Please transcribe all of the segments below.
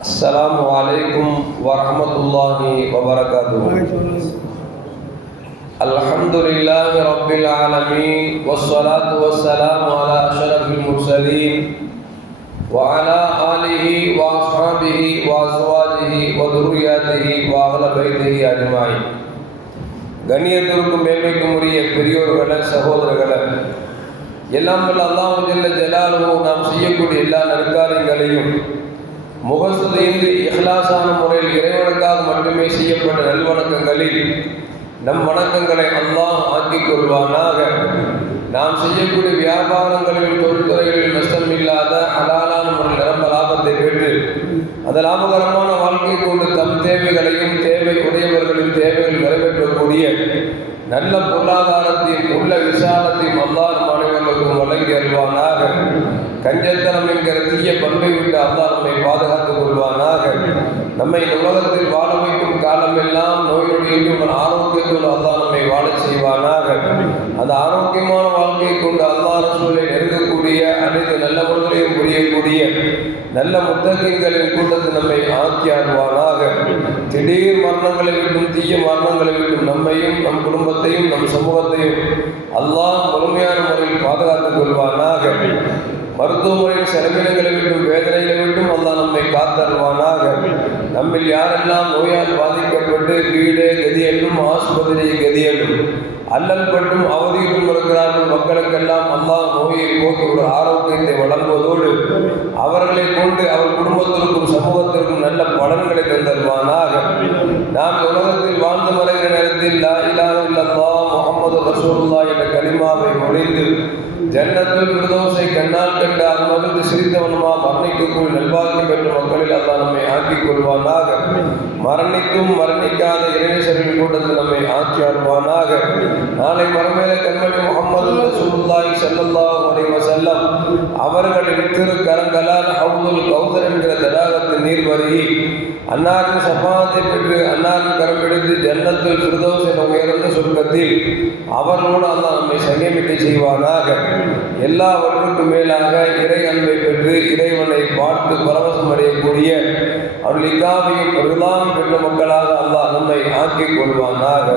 السلام عليكم ورحمة الله وبركاته الحمد لله رب العالمين والصلاة والسلام على أشرف المرسلين وعلى آله وأصحابه وأزواجه وذرياته وأهل بيته أجمعين கண்ணியத்திற்கும் மேன்மைக்கும் உரிய பெரியோர்கள சகோதரர்கள எல்லாம் வல்ல அல்லாஹ் ஜல்ல ஜலாலுஹு நாம் செய்யக்கூடிய எல்லா நற்காரியங்களையும் முகசுதைந்து இஹ்லாசான முறையில் இறைவனுக்காக மட்டுமே செய்யப்பட்ட நல்வணக்கங்களில் நம் வணக்கங்களை அல்லாஹ் ஆக்கிக் கொள்வானாக. நாம் செய்யக்கூடிய வியாபாரங்களில் தொழில்துறைகளில் நஷ்டம் இல்லாத அலாலான முறையில் நிரம்ப லாபத்தை பெற்று அந்த லாபகரமான வாழ்க்கை கொண்டு தம் தேவைகளையும் தேவை உடையவர்களின் தேவைகள் நிறைவேற்றக்கூடிய நல்ல பொருளாதாரத்தையும் உள்ள விசாலத்தையும் அல்லாஹ் மாநிலங்களுக்கும் வழங்கி அருள்வானாக. கஞ்சத்தனம் என்கிற தீய பண்பை விட்டு அல்லாஹ் நம்மை பாதுகாத்துக் கொள்வானாக. நம்மை இந்த உலகத்தில் வாழ வைக்கும் காலமெல்லாம் நோய்நொடியிலும் ஆரோக்கியத்தோடு அல்லா நம்மை வாழச் செய்வானாக. அந்த ஆரோக்கியமான வாழ்க்கையை கொண்டு அல்லாஹ் சூழலை நெருங்கக்கூடிய அனைத்து நல்லவர்களையும் புரியக்கூடிய நல்ல முத்தகங்களின் கூட்டத்தை நம்மை ஆக்கி ஆடுவானாக திடீர் மரணங்களை விட்டும் தீய மரணங்களை விட்டும் நம்மையும் நம் குடும்பத்தையும் நம் சமூகத்தையும் அல்லாஹ் முழுமையான முறையில் பாதுகாத்துக் கொள்வானாக. மருத்துவமனையின் செலவினங்களை விட்டும் வேதனைகளை விட்டும் அல்லாஹ் நம்மை காத்தருவானாக. நம்மில் யாரெல்லாம் நோயால் பாதிக்கப்பட்டு வீடு கதியலும் ஆஸ்பத்திரி கதி என்றும் அல்லல் பட்டும் அவதியிலும் இருக்கிறார்கள் மக்களுக்கெல்லாம் அல்லாஹ் நோயை போக்கி ஒரு ஆரோக்கியத்தை வழங்குவதோடு அவர்களை கொண்டு அவர் குடும்பத்திற்கும் சமூகத்திற்கும் நல்ல பலன்களை தந்தருவானாக. நாம் உலகத்தில் வாழ்ந்து வருகிற நேரத்தில் லா இலாஹ இல்லல்லாஹ் முஹம்மது ரசூலுல்லாஹ் என்ற கலிமாவை முடிந்து ஜன்னத்தில் பிரதோஷை கண்ணால் கண்டு அம்மகிழ்ந்து சிரித்தவனுமா மரணிக்கக்கூடிய நல்வாக்கியம் பெற்ற மக்களில் அல்லா நம்மை ஆக்கிக் கொள்வானாக. மரணிக்கும் மரணிக்காத இறைநேசரின் கூட்டத்தில் நம்மை ஆக்கி ஆடுவானாக நாளை மரமேல கண்மணி முகமது ரசூலுல்லாஹி செல்லல்லா அலைஹி செல்லம் அவர்களின் திரு கரங்களால் ஹவுதுல் கௌதர் என்கிற தடாகத்தின் நீர் வருகி அன்னாரின் சமாதத்தை பெற்று அன்னாரின் கரம் பிடித்து ஜன்னத்தில் ஃபிர்தௌஸ் என்ற உயர்ந்த சொர்க்கத்தில் அவர்களோடு அல்லா நம்மை சங்கமிக்க செய்வானாக. எல்லாவற்றுக்கும் மேலாக இறை அன்பை பெற்று இறைவனை பார்த்து பரவசம் அடையக்கூடிய அவர்கள் இக்காவையும் ரிலாவும் பெற்ற மக்களாக அல்லாஹ் நம்மை ஆக்கிக் கொள்வானாக.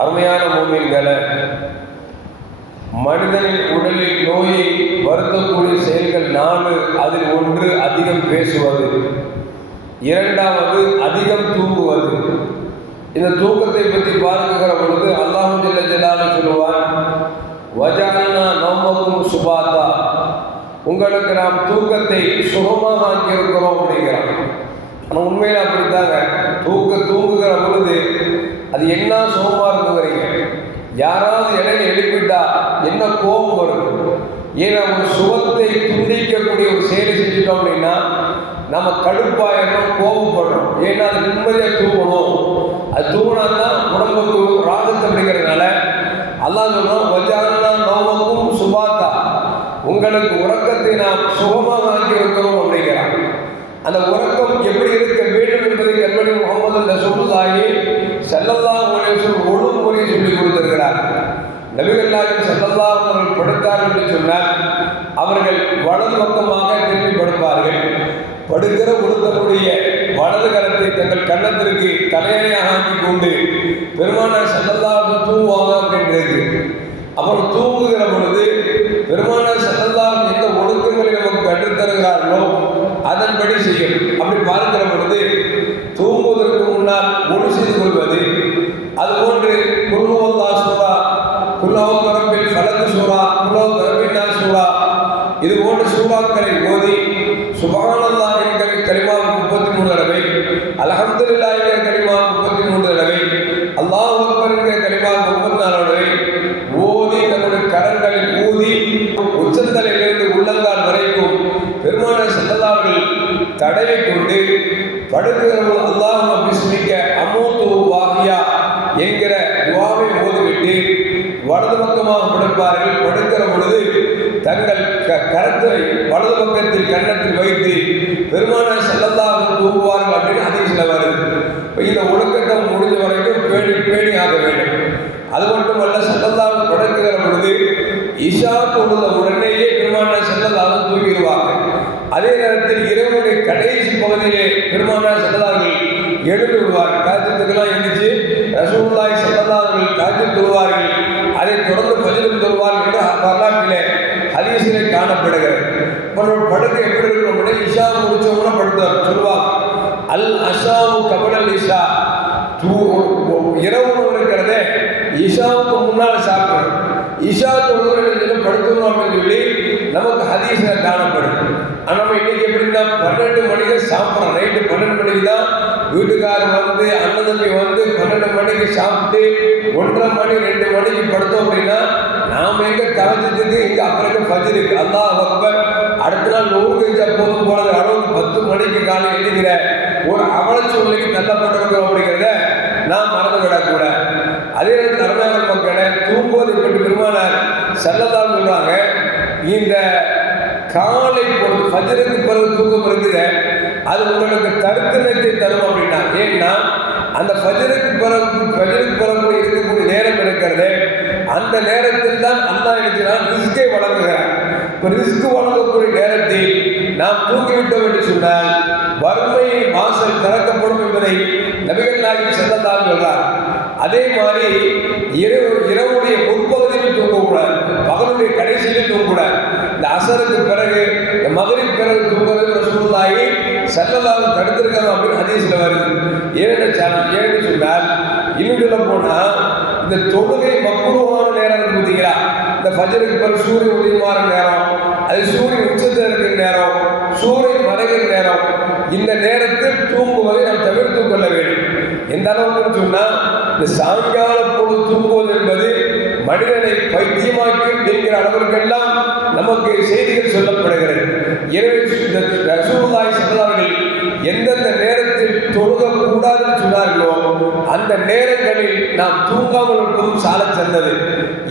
அருமையான மூமின்களை மனிதனின் உடலில் நோயை வருத்தக்கூடிய செயல்கள் நாலு அதில் ஒன்று அதிகம் பேசுவது இரண்டாவது அதிகம் தூங்குவது. இந்த தூக்கத்தை பற்றி பார்க்குகிற பொழுது அல்லாஹு ஜல்ல சொல்லுவான் வஜானா நோமக்கும் சுபாதா உங்களுக்கு நாம் தூக்கத்தை சுகமாக ஆக்கியிருக்கிறோம் அப்படிங்கிறான். ஆனால் உண்மையில் அப்படித்தாங்க. தூக்க தூங்குகிற பொழுது அது என்ன சுகமாக இருக்குங்கிறீங்க. யாராவது இடையில எழுப்பிட்டா என்ன கோபம் வரும்? ஏன்னா ஒரு சுகத்தை துண்டிக்கக்கூடிய ஒரு செயலை செஞ்சுட்டோம் அப்படின்னா நம்ம கடுப்பாயிரம் கோபப்படுறோம். ஏன்னா அது நிம்மதியாக தூங்கணும். அது தூங்கினா தான் உடம்புக்கு ராகத்தை அப்படிங்கிறதுனால அல்லாஹ் சொல்றோம் வஜானா நோமக்கும் சுபாத்தா. உங்களுக்கு உறக்கத்தை நாம் சுகமாக ஆக்கி இருக்கிறோம் அப்படிங்கிறான். அந்த உறக்கம் எப்படி இருக்க வேண்டும் என்பதை கண்மணி முகமது அந்த சொல்லுதாகி செல்லல்லா வஸல்லம் ஒழுங்குமுறை சொல்லி கொடுத்திருக்கிறார். நபிகள் செல்லல்லா அவர்கள் படுத்தார் என்று சொன்னால் அவர்கள் வலது பக்கமாக திரும்பி படுப்பார்கள். படுக்கிற உடுத்தக்கூடிய வலது கரத்தை தங்கள் கன்னத்திற்கு தலையணையாக ஆக்கி கொண்டு பெருமானார் ஸல்லல்லாஹு தூங்குவாங்க அப்படின்றது அப்புறம் தூங்குகிற பொழுது பெருமானார் ஸல்லல்லாஹு எந்த ஒழுக்கங்களை நமக்கு கற்றுத்தருகிறார்களோ அதன்படி செய்யும். அப்படி பார்க்கிற பொழுது தூங்குவதற்கு முன்னால் ஒழு செய்து கொள்வது அதுபோன்று குருவல்லா சூறா குல்லாவ பரப்பில் கலந்து சூறா குல்லோ கரம்பின்னா சூறா இது போன்ற சூறாக்களை ஓதி சுபஹானல்லா என்கிற கலிமா முப்பத்தி மூணு தடவை அல்ஹம்துலில்லா என்கிற கலிமா முப்பத்தி மூணு தடவை அல்லாஹ் அக்பர் என்கிற கலிமா முப்பத்தி நாலு தடவை ஓதி தன்னுடைய கரங்களில் ஊதி உச்சந்தலையிலிருந்து உள்ளங்கால் வரைக்கும் பெருமான செல்லதார்கள் தடவை கொண்டு படுக்கிறவர்கள் அல்லாஹ் பிஸ்மிக்க அமூத்து வாகியா என்கிற துவாவை ஓதிவிட்டு வலது பக்கமாக படுப்பார்கள் படுக்கிற பொழுது தங்கள் க- கரத்தை வலது பக்கத்தில் கன்னத்தில் வைத்து பெருமான செல்லல்லாக தூங்குவார்கள் அப்படின்னு அதை வருது. இப்போ இந்த ஒழுக்கத்தை முடிஞ்ச வரைக்கும் பேணி பேணி ஆக வேண்டும். அது மட்டுமல்ல செல்லல்லாக தொடங்குகிற பொழுது இஷா தொழுத உடனேயே பெருமான செல்லல்லாக தூங்கிடுவாங்க. அதே நேரத்தில் இரவுடைய கடைசி பகுதியிலே பெருமானார் செல்லதார்கள் எழுந்து விடுவார். காஜத்துக்கெல்லாம் எழுந்துச்சு ரசூல்லாய் செல்லதார்கள் காஜத்து தொழுவார்கள். அதை தொடர்ந்து பதிலும் தருவார்கள் என்று வரலாற்றிலே ஹதீஸிலே காணப்படுகிறது. நம்மளோட படுக்கை எப்படி இருக்கணும் இஷா முடிச்சவங்க படுத்தார் சொல்லுவாங்க அல் அஷாவு கபடல் இஷா. தூ- இரவு இருக்கிறதே இஷாவுக்கு முன்னால் சாப்பிடணும். இஷா தொழுகிறது படுத்தணும் அப்படின்னு சொல்லி நமக்கு ஹதீஸில் காணப்படும் ஆனால் நம்ம இன்னைக்கு எப்படின்னா பன்னெண்டு மணிக்கு சாப்பிட்றோம். நைட்டு பன்னெண்டு மணிக்கு தான் வீட்டுக்காரர் வந்து அண்ணன் தம்பி வந்து பன்னெண்டு மணிக்கு சாப்பிட்டு ஒன்றரை மணி ரெண்டு மணிக்கு படுத்தோம் அப்படின்னா நாம் எங்க கலைஞ்சதுக்கு இங்க அப்புறம் பஜிருக்கு அல்லா அக்பர் அடுத்த நாள் நூறு கஞ்சா போதும் போனது அளவுக்கு பத்து மணிக்கு காலை எழுதுகிற ஒரு அவல சூழ்நிலைக்கு தள்ளப்பட்டிருக்கிறோம் அப்படிங்கிறத நாம் மறந்து விடக்கூடாது அதே நேரத்தில் தர்மயான மக்களை தூங்குவதை பற்றி பெருமானார் செல்லதான் சொல்றாங்க. இந்த காலை பொழுது ஃபஜருக்கு பிறகு தூக்கம் இருக்குது. அது உங்களுக்கு தடுத்தனத்தை தரும் அப்படின்னா ஏன்னா அந்த ஃபஜருக்கு பிறகு ஃபஜருக்கு பிறகு இருக்கக்கூடிய நேரம் இருக்கிறது அந்த நேரத்தில் தான் அல்லா இருக்கிறான் ரிஸ்கை வழங்குகிறான். இப்போ ரிஸ்க் வழங்கக்கூடிய நேரத்தில் நாம் தூங்கிவிட்டோம் என்று சொன்னால் வறுமையின் வாசல் திறக்கப்படும் என்பதை நபிகள் நாயகம் செல்லலாம் சொல்றார். அதே மாதிரி இரவு இரவுடைய முற்பகுதியில் தூங்கக்கூடாது. பகலுடைய கடைசியிலும் தூங்கக்கூடாது. இந்த அசருக்கு பிறகு இந்த மகளிர் பிறகு தூங்குறது ரசூலுல்லாஹி செல்லலாம் தடுத்திருக்காங்க அப்படின்னு ஹதீஸ்ல வருது. ஏழு சொன்னால் ஏன்னு சொன்னால் இன்னும் சொல்ல போனா இந்த தொழுகை மக்கள் ஃபஜருக்கு பிறகு சூரியன் உதயமான நேரம். அது சூரியன் உச்சத்தில் இருக்கிற நேரம் சூரியன் மறைகிற நேரம். இந்த நேரத்தில் தூங்குவதை நாம் தவிர்த்து கொள்ள வேண்டும். எந்த அளவுக்கு சொன்னா இந்த சாயங்கால பொழுது தூங்குவது என்பது மனிதனை பைத்தியமாக்கி என்கிற அளவிற்கெல்லாம் நமக்கு செய்திகள் சொல்லப்படுகிறது. எனவே இந்த ரசூலுல்லாஹி சொன்னார்கள் எந்தெந்த நேரத்தில் தொழுகக்கூடாதுன்னு சொன்னார்களோ அந்த நேரங்களில் நாம் தூங்காமல் இருப்பதும் சால சிறந்தது.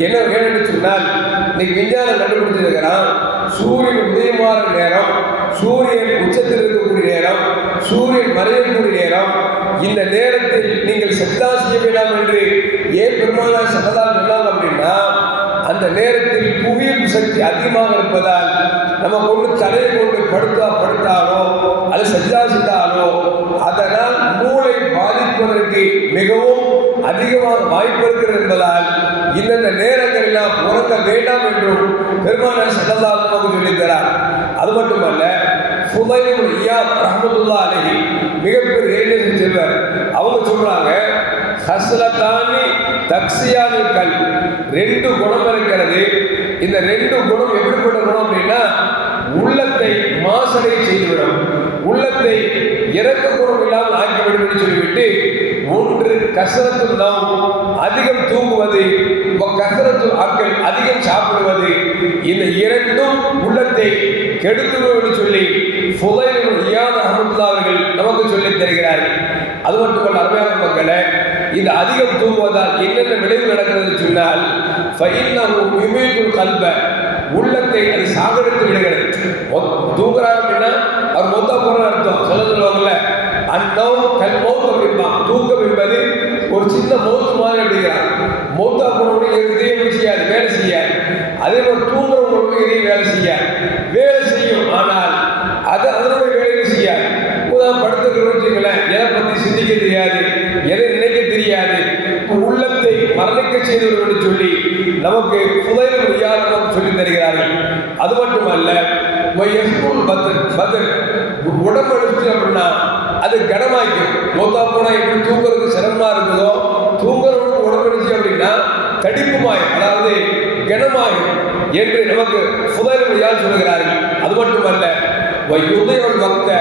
என்ன வேணும்னு சொன்னால் இன்னைக்கு விஞ்ஞானம் கண்டுபிடிச்சிருக்கிறான். சூரியன் உதயமான நேரம் சூரியன் உச்சத்தில் இருக்கக்கூடிய நேரம் சூரியன் மறையக்கூடிய நேரம் இந்த நேரத்தில் நீங்கள் சத்தா செய்ய வேண்டாம் என்று ஏன் பெருமானா சத்ததா சொன்னாங்க அப்படின்னா அந்த நேரத்தில் புவியின் சக்தி அதிகமாக இருப்பதால் நம்ம கொண்டு தலையை கொண்டு படுத்தா படுத்தாலோ அது சஜ்ஜா செய்தாலோ பாதிப்பதற்கு மிகவும் அதிகமாக வாய்ப்பு இருக்கிறது என்பதால் இந்தந்த நேரங்களில் நாம் உறங்க வேண்டாம் என்றும் பெருமானார் சல்லல்லா நமக்கு சொல்லித்தரார் அது மட்டுமல்ல ஃபுதைல் ஐயா ரஹமத்துல்லா அலஹி மிகப்பெரிய ஏழு செல்வர். அவங்க சொல்றாங்க ஹஸ்லத்தானி தக்ஸியானில் கல். ரெண்டு குணம் இருக்கிறது. இந்த ரெண்டு குணம் எப்படிப்பட்ட குணம் அப்படின்னா உள்ளத்தை மாசடை கசரத்தில் கசரத்து நாம் அதிகம் தூங்குவது கசரத்தில் ஆட்கள் அதிகம் சாப்பிடுவது இந்த இரண்டும் உள்ளத்தை கெடுத்துவிடும் சொல்லி ஃபுதைல் இயாத் அஹமதுல்லா அவர்கள் நமக்கு சொல்லி தருகிறார்கள். அது மட்டுமல்ல அருமையான மக்களை இந்த அதிகம் தூங்குவதால் என்னென்ன விளைவு நடக்கிறது சொன்னால் ஃபைன்னஹு உள்ளத்தை அது சாகடித்து விடுகிறது. தூங்குறாங்க அப்படின்னா அவர் மொத்த போற அர்த்தம். சொல்ல சொல்லுவாங்கல்ல அந்நவ் கல் மௌத் தூக்கம் என்பது ஒரு சின்ன மௌத்து மாதிரி அப்படிங்கிறார் மௌத்தா போனவங்க இதயம் செய்யாது? வேலை செய்யாது. அதே மாதிரி தூங்குறவங்களுக்கு இதயம் வேலை செய்யாது. வேலை செய்யும் ஆனால் அது அதனுடைய வேலையை செய்யாது? உதாரணம் படுத்துக்கிறோம் வச்சுங்களேன் எதை பற்றி சிந்திக்க தெரியாது எதை நினைக்க தெரியாது. இப்ப உள்ளத்தை மரணிக்க செய்தவர்கள் சொல்லி நமக்கு புதையல் யார் சொல்லி தருகிறார்கள். அது மட்டுமல்ல பதர் பதர் உடம்பு அழிச்சு அப்படின்னா அது கடமாக்கும் மோத்தா போனா எப்படி தூங்குறது? சிரமமா இருக்குதோ தூங்குறவனுக்கு உடம்பெடுச்சு எடுத்து அப்படின்னா தடிப்புமாய் அதாவது கனமாய் என்று நமக்கு புதையல் யார் சொல்லுகிறார்கள். அது மட்டுமல்ல உதயம் வந்த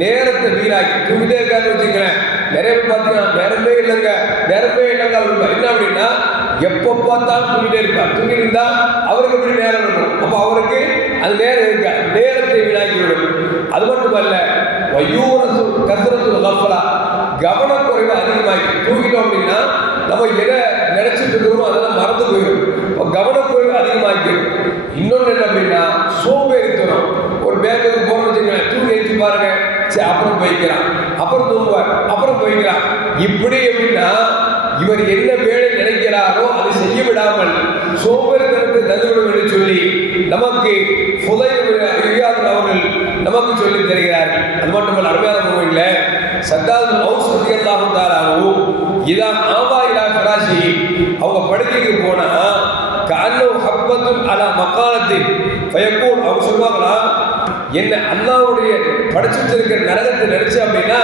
நேரத்தை வீணாக்கி தூங்கிட்டே இருக்காரு வச்சுக்கிறேன். நிறைய பேர் பார்த்தீங்கன்னா நேரமே இல்லைங்க நேரமே இல்லைங்க அப்படின்னு என்ன அப்படின்னா எப்போ பார்த்தாலும் தூங்கிட்டே இருப்பார். தூங்கி இருந்தா அவருக்கு எப்படி நேரம் இருக்கும்? அப்போ அவருக்கு அது நேரம் இருக்க நேரத்தை வீணாக்கி விடும். அது மட்டுமல்ல வயூரசு கசரத்து லஃபலா கவனக்குறைவு அதிகமாகி தூங்கிட்டோம் அப்படின்னா நம்ம எதை நினைச்சிட்டு இருக்கிறோமோ அதெல்லாம் மறந்து போயிடும் இப்போ கவனக்குறைவு அதிகமாக்கி இன்னொன்று என்ன அப்படின்னா சோம்பேறித்தனம் ஒரு பேங்குக்கு போகணும்னு வச்சுக்கோங்களேன் தூங்கி ஏற்றி பாருங்க சரி அப்புறம் போய்க்கிறான் அப்புறம் தூங்குவார் அப்புறம் போய்க்கிறான் இப்படி அப்படின்னா இவர் என்ன வேலை நினைக்கிறாரோ அதை செய்ய விடாமல் சோம்பேறித்தனத்தை தந்துவிடும் என்று சொல்லி நமக்கு புதைய அவர்கள் நமக்கு சொல்லி தருகிறார்கள் அது மட்டுமல்ல அருமையான மூவியில் சத்தாது ஹவுஸ் ரதியல்லாஹு தாலாவும் இதா ஆவா இலா கராசி அவங்க படுக்கைக்கு போனா கானோ ஹப்பத்தும் அலா மக்காலத்தில் பயக்கூன் அவங்க சொல்லுவாங்களா என்ன அல்லாவுடைய படிச்சு வச்சிருக்கிற நரகத்தை நினைச்சு அப்படின்னா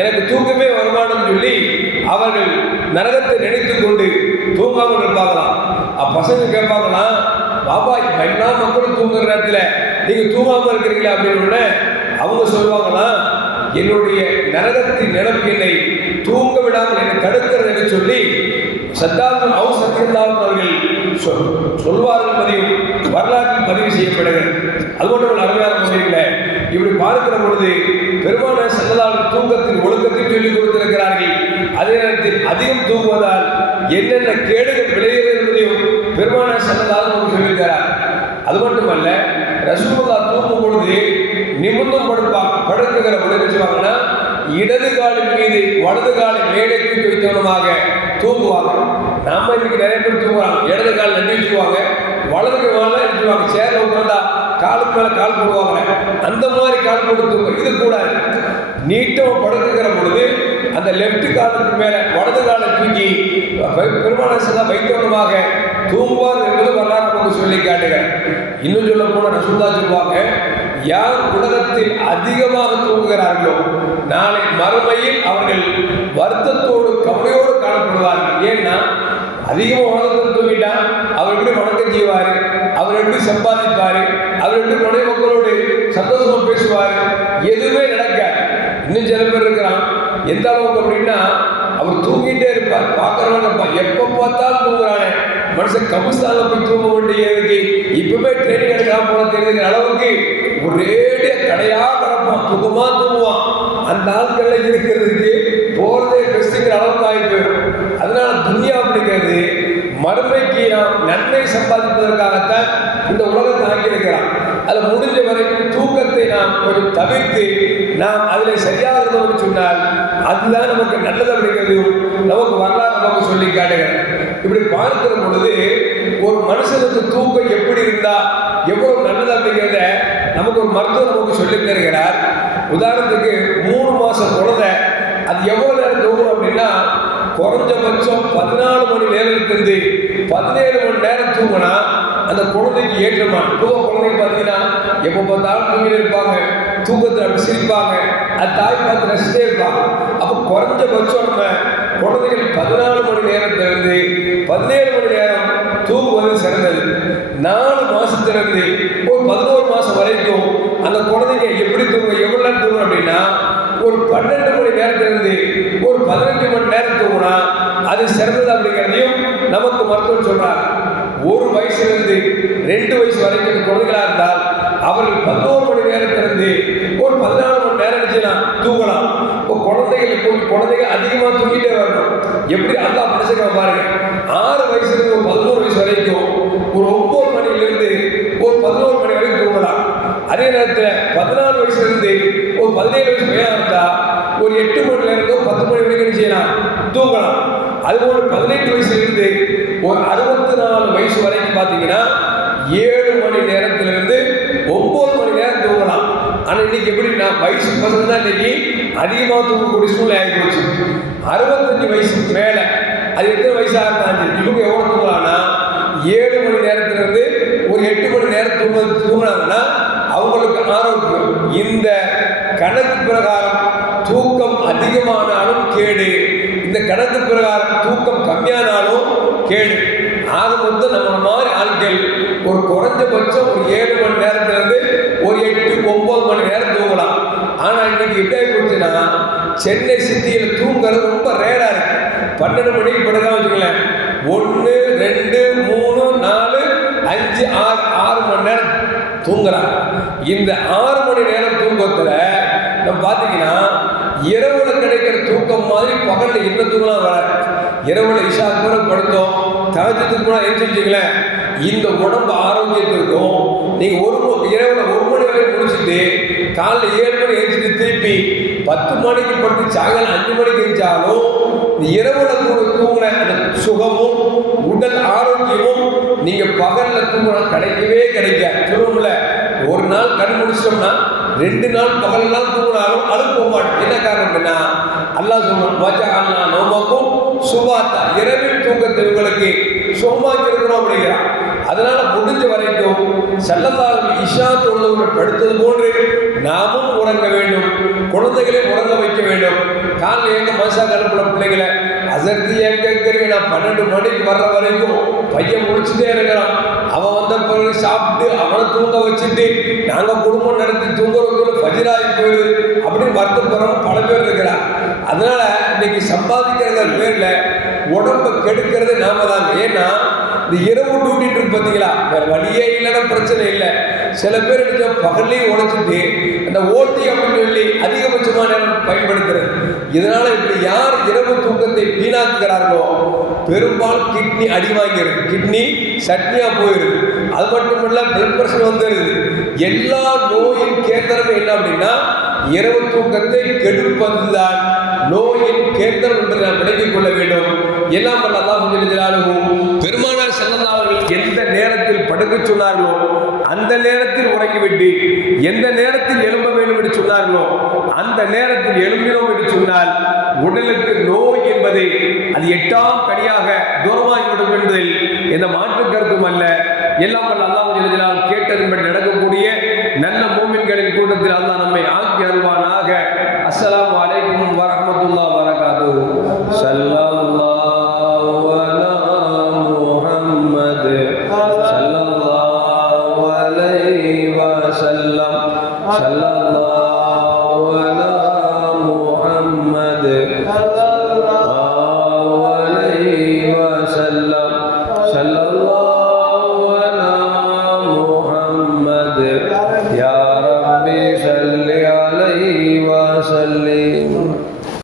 எனக்கு தூக்கமே வருமானம் சொல்லி அவர்கள் நரகத்தை நினைத்து கொண்டு தூங்காமல் இருப்பாங்களாம் அப்பசங்க கேட்பாங்களாம் பாபா எல்லா மக்களும் தூங்குற நேரத்தில் நீங்க தூங்காம இருக்கிறீங்களா அப்படின்னு உடனே அவங்க சொல்லுவாங்களாம் என்னுடைய நரகத்தின் நிலப்பு என்னை தூங்க விடாமல் என்னை தடுக்கிறது என்று சொல்லி சத்தாவும் அவு சத்தியந்தாவும் அவர்கள் சொல் சொல்வார்கள் பதிவு வரலாற்றில் பதிவு செய்யப்படுகிறது. அது மட்டும் அருமையான முறையில் இப்படி பார்க்கிற பொழுது பெருமான செல்லதால் தூக்கத்தின் ஒழுக்கத்தை சொல்லிக் கொடுத்திருக்கிறார்கள். அதே நேரத்தில் அதிகம் தூங்குவதால் என்னென்ன கேடுகள் விளைகிறது என்பதையும் பெருமான செல்லதால் சொல்லியிருக்கிறார். அது மட்டுமல்ல ரசூலா தூங்கும் பொழுது நிமிர்ந்தும் படுப்பாங்க படுக்குகிற பொழுது இடது காலின் மீது வலது காலை மேலே தூக்கி வைத்தவனமாக தூங்குவாங்க. நாம இன்னைக்கு நிறைய பேர் தூங்குறாங்க. இடது கால் நன்றி வச்சுக்குவாங்க வலது கால வச்சுக்குவாங்க சேர்ல உட்காந்தா காலுக்கு மேல கால் போடுவாங்க. அந்த மாதிரி கால் போட்டு தூங்க இது கூடாது. நீட்டம் படுக்குகிற பொழுது அந்த லெப்ட் காலுக்கு மேல வலது காலை தூக்கி பெருமான வைத்தவனமாக தூங்குவார் என்பது வரலாறு நமக்கு சொல்லி காட்டுகிறேன் இன்னும் சொல்ல போன ரசூல்லா சொல்லுவாங்க யார் உலகத்தில் அதிகமாக தூங்குகிறார்களோ நாளை மறுமையில் அவர்கள் வருத்தத்தோடு கவலையோடு காணப்படுவார்கள். ஏன்னா அதிகமாக உலகத்தில் தூங்கிட்டா அவர் எப்படி வணக்கம் செய்வார்? அவர் எப்படி சம்பாதிப்பார்? அவர் எப்படி மனைவி மக்களோடு சந்தோஷமா பேசுவார்? எதுவுமே நடக்காது. இன்னும் சில பேர் இருக்கிறான் எந்த அளவுக்கு அப்படின்னா அவர் தூங்கிட்டே இருப்பார். பார்க்குறவங்கப்பா எப்போ பார்த்தாலும் தூங்குறானே மனுஷன் கபுஸ்தானில் போய் தூங்க வேண்டியதுக்கு இப்பவுமே ட்ரைனிங் எடுக்கலாம் போல தெரிஞ்சுக்கிற அளவுக்கு ஒரேடிய கடையா கிடப்பான் தூக்கமா தூங்குவான். அந்த ஆட்கள்ல இருக்கிறதுக்கு போறதே பெஸ்ட்டுங்கிற அளவுக்கு ஆகி அதனால துன்யா அப்படிங்கிறது மறுமைக்கு நாம் நன்மை சம்பாதிப்பதற்காகத்தான் இந்த உலகத்தை ஆக்கியிருக்கிறான். அதில் முடிஞ்ச வரைக்கும் தூக்கத்தை நாம் கொஞ்சம் தவிர்த்து நாம் அதில் சரியாக இருந்தவங்க சொன்னால் அதுதான் நமக்கு நல்லது அப்படிங்கிறது நமக்கு வரலாறு நமக்கு சொல்லி காட்டுகிறேன் இப்படி பார்க்கிற பொழுது ஒரு மனுஷனுக்கு தூக்கம் எப்படி இருந்தா எவ்வளவு நல்லது அப்படிங்கிறத நமக்கு ஒரு மருத்துவர் நமக்கு சொல்லி தருகிறார். உதாரணத்துக்கு மூணு மாசம் குழந்தை அது எவ்வளவு நேரம் தூங்கும் அப்படின்னா குறைஞ்சபட்சம் பதினாலு மணி நேரத்திலிருந்து பதினேழு மணி நேரம் தூங்கினா அந்த குழந்தைக்கு ஏற்றமா? இப்போ குழந்தைங்க பார்த்தீங்கன்னா எப்போ பார்த்தாலும் தூங்கிட்டு இருப்பாங்க. தூக்கத்தில் அப்படி சிரிப்பாங்க. அது தாய் பார்த்து ரசித்தே இருப்பாங்க. அப்போ குறைஞ்சபட்சம் நம்ம குழந்தைகள் பதினாலு மணி நேரத்திலிருந்து பதினேழு மணி நேரம் தூங்குவது சிறந்தது. நாலு மாதத்திலிருந்து ஒரு பதினோரு மாதம் வரைக்கும் அந்த குழந்தைங்க எப்படி தூங்க எவ்வளோ நேரம் தூங்கும் அப்படின்னா ஒரு பன்னெண்டு மணி நேரத்திலிருந்து ஒரு பதினெட்டு மணி நேரம் தூங்கினா அது சிறந்தது அப்படிங்கிறதையும் நமக்கு மருத்துவம் சொல்கிறார் ஒரு வயசுலேருந்து ரெண்டு வயசு வரைக்கும் குழந்தைகளாக இருந்தால் அவர்கள் பதினோரு மணி நேரத்திலிருந்து ஒரு பதினாலு மணி நேரம் செய்யலாம் தூங்கலாம். இப்போ குழந்தைகள் இப்போ குழந்தைகள் அதிகமாக தூங்கிட்டே வரணும். எப்படி அல்லா மனுஷங்க பாருங்க. ஆறு வயசுல இருந்து ஒரு பதினோரு வயசு வரைக்கும் ஒரு ஒன்பது மணிலேருந்து ஒரு பதினோரு மணி வரைக்கும் தூங்கலாம். அதே நேரத்தில் பதினாலு வயசுல இருந்து ஒரு பதினேழு வயசு பையனா இருந்தா ஒரு எட்டு மணி பத்து மணி வரைக்கும் செய்யலாம்? தூங்கலாம். அதுபோல பதினெட்டு வயசுல இருந்து ஒரு அறுபத்தி நாலு வயசு வரைக்கும் பார்த்தீங்கன்னா ஏழு மணி நேரத்திலிருந்து ஆனால் இன்னைக்கு எப்படின்னா வயசு பசங்க தான் இன்னைக்கு அதிகமாக தூங்கக்கூடிய சூழ்நிலை ஆகி போச்சு. அறுபத்தஞ்சு வயசுக்கு மேலே. அது எத்தனை வயசாக இருந்தாலும் இவங்க எவ்வளோ தூங்கலாம்னா ஏழு மணி நேரத்திலிருந்து ஒரு எட்டு மணி நேரம் தூங்க தூங்கினாங்கன்னா அவங்களுக்கு ஆரோக்கியம். இந்த கணக்கு பிரகாரம் தூக்கம் அதிகமானாலும் கேடு. இந்த கணக்கு பிரகாரம் தூக்கம் கம்மியானாலும் கேடு. ஆக மொத்தம் நம்ம மாதிரி ஆட்கள் ஒரு குறைஞ்சபட்சம் ஒரு ஏழு மணி நேரத்திலிருந்து ஒரு எட்டு ஒன்பது மணி நேரம் தூங்கலாம். ஆனால் இன்னைக்கு எப்படி போச்சுன்னா சென்னை சிட்டியில் தூங்குறது ரொம்ப ரேடாக இருக்கு. பன்னெண்டு மணிக்கு படுக்காம வச்சுக்கலேன் ஒன்று ரெண்டு மூணு நாலு அஞ்சு ஆறு ஆறு மணி நேரம் தூங்குறாங்க. இந்த ஆறு மணி நேரம் தூக்கத்துல நம்ம பார்த்தீங்கன்னா இரவுல கிடைக்கிற தூக்கம் மாதிரி பகலில் என்ன தூங்கலாம் வர இரவுல இஷா கூட படுத்தோம். தகஜத்துக்கு கூட எழுந்திரிச்சிங்களேன் இந்த உடம்பு ஆரோக்கியத்திற்கும் நீங்க ஒரு மணி இரவுல ஒரு மணி வரை குடிச்சிட்டு காலைல ஏழு மணி எழுந்திரிச்சு திருப்பி பத்து மணிக்கு படுத்து சாயங்காலம் அஞ்சு மணிக்கு எழுந்தாலும் இரவுல கூட தூங்குற அந்த சுகமும் உடல் ஆரோக்கியமும் நீங்க பகல்ல தூங்குனா கிடைக்கவே கிடைக்காது திரும்பல ஒரு நாள் கண் முடிச்சோம்னா ரெண்டு நாள் பகலெல்லாம் தூங்கினாலும் அழுப்ப போக மாட்டேன் என்ன காரணம் அல்லாஹ் அல்லா வாஜா அல்லா நோமக்கும் சுபாத்தா இரவில் தூக்கத்தை உங்களுக்கு சுகமாக்கி இருக்கிறோம் அப்படிங்கிறான். அதனால முடிஞ்ச வரைக்கும் செல்லல்லாஹ் இஷா தொழுதவர்கள் படுத்தது போன்று நாமும் உறங்க வேண்டும். குழந்தைகளையும் உறங்க வைக்க வேண்டும். காலையில் எங்க மனுஷா கலப்புல பிள்ளைகளை அசர்த்தி எங்க நான் பன்னெண்டு மணிக்கு வர்ற வரைக்கும் பையன் முடிச்சுட்டே இருக்கிறான். அவன் வந்த பிறகு சாப்பிட்டு அவனை தூங்க வச்சுட்டு நாங்கள் குடும்பம் நடத்தி தூங்குறதுக்குள்ள ஃபஜிராகி போயிடுது அப்படின்னு வருத்தப்படுறவங்க பல பேர் இருக்கிறான் அதனால இன்னைக்கு சம்பாதிக்கிற பேர்ல உடம்பு கெடுக்கிறது நாம தான். ஏன்னா இந்த இரவு டூட்டிட்டு இருக்கு பார்த்தீங்களா வேற வழியே இல்லைன்னா பிரச்சனை இல்லை. சில பேர் எடுத்த பகல்லையும் உழைச்சிட்டு அந்த ஓட்டி அப்படின்னு சொல்லி அதிகபட்சமான நேரம் பயன்படுத்துறது. இதனால இப்படி யார் இரவு தூக்கத்தை வீணாக்குகிறார்களோ பெரும்பாலும் கிட்னி அடி வாங்கிடுது. கிட்னி சட்னியாக போயிடுது. அது மட்டும் இல்லை பிளட் பிரஷர் வந்துடுது. எல்லா நோயின் கேந்திரமும் என்ன அப்படின்னா இரவு தூக்கத்தை கெடுப்பதுதான். நோயின் கேந்திரம் என்று நாம் விளங்கிக் கொள்ள வேண்டும். எல்லாம் வல்ல அல்லாஹ் பெருமானார் ஸல்லல்லாஹு எந்த நேரத்தில் படுக்க சொன்னார்களோ அந்த நேரத்தில் உறங்கிவிட்டு எந்த நேரத்தில் எழும்ப வேண்டும் என்று சொன்னார்களோ அந்த நேரத்தில் எழும்பினோம் என்று சொன்னால் உடலுக்கு நோய் என்பது அது எட்டாம் கனியாக தூரமாகிவிடும் என்பதில் எந்த மாற்று கருத்தும் அல்ல. எல்லாம் வல்ல அல்லாஹ் ஜெல்லாலுஹு கேட்டதன்படி நடக்கக்கூடிய நல்ல மூமின்களின் கூட்டத்தில் அல்லாஹ் நம்மை ஆக்கி அருவானாக அஸ்லாம் வலைக்கும் வரஹ்மத்துல்லாஹி الله وبركاته